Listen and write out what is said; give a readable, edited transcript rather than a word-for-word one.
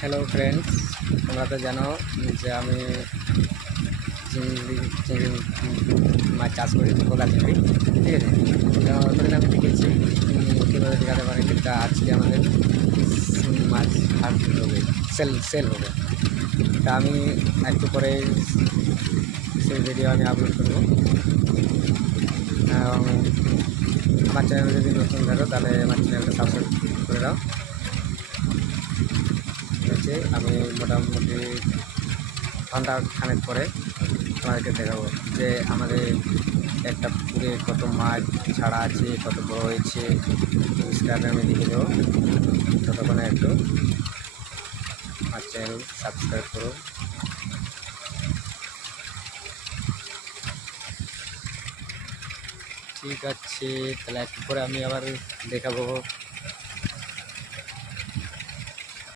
Hello friends, তোমরা তো জানো যে আমি চিংড়ি চিংড়ি মাছ চাষ করি, পোকার চিংড়ি। ঠিক আছে, ওখানে আমি দেখেছি কীভাবে দেখাতে পারি। তা আজকে আমাদের মাছ হাট হবে, সেল হবে। তা আমি একটু পরে সেই ভিডিও আমি আপলোড করবো। এবং আমার চ্যানেল যদি নতুন থাকো তাহলে আমার চ্যানেলটা সাবস্ক্রাইব করে দাও। হচ্ছে আমি মোটামুটি ঘন্টা খানেক পরে তোমাদেরকে দেখাবো যে আমাদের একটা পুকুরে কত মাছ ছাড়া আছে, কত বড় হয়েছে, পরিষ্কার আমি দেখে দেবো। ততক্ষণে একটু আমার চ্যানেল সাবস্ক্রাইব করো। ঠিক আছে, তাহলে একটু পরে আমি আবার দেখাবো